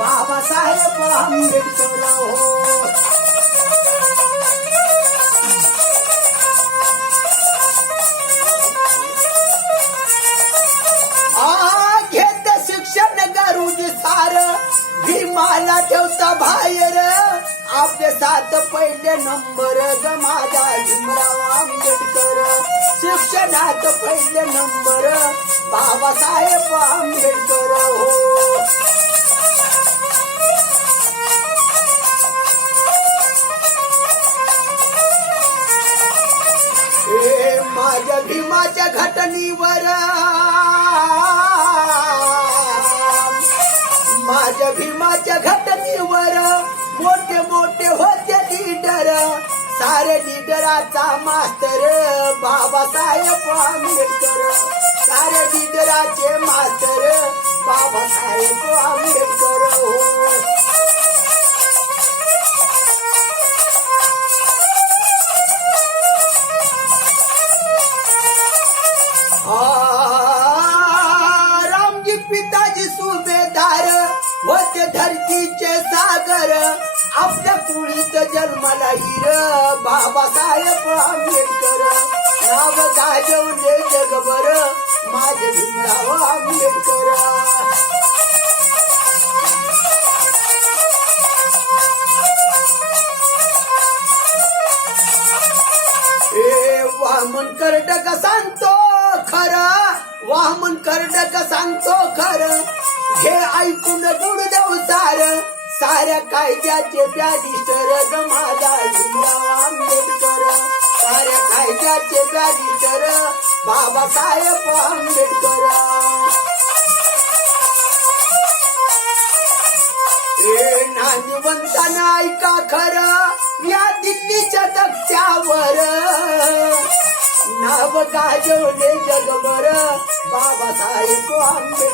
बाबासाहेब आंबेडकर हो. घेत शिक्षण करून सार भीमाला ठेवता बाहेर आपले साथ पहिले नंबर ग माझा भीमराव आंबेडकर. शिक्षणात पहिले नंबर बाबासाहेब आंबेडकर हो. माझ्या भीमाच्या घटनेवर माझ्या भीमाच्या घटनेवर मोठे मोठे होते लीडर. सारे लीडराचा मास्तर बाबासाहेब आंबेडकर. सारे लीडराचे मास्तर बाबासाहेब आंबेडकर हो. रामजी पिताजी सुभेदार होते धरतीचे सागर. आपल्या कुळीत जन्माला हिर बाबासाहेब आंबेडकर. नाव गाजवले जगभर माझे भीमराव आंबेडकर. वामन कर्डक सांगतो खरं, वामन कर्डक सांगतो खरं. हे ऐकून गुरुदेव सार साऱ्या कायद्याचे बॅरिस्टर माझा भीमराव आंबेडकर. साऱ्या कायद्याचे बॅरिस्टर बाबासाहेब आंबेडकर. नानिवंताना ऐका खरं या दिल्लीच्या तख्त्यावर नाव गाजवले जगभर बाबासाहेब आंबेडकर.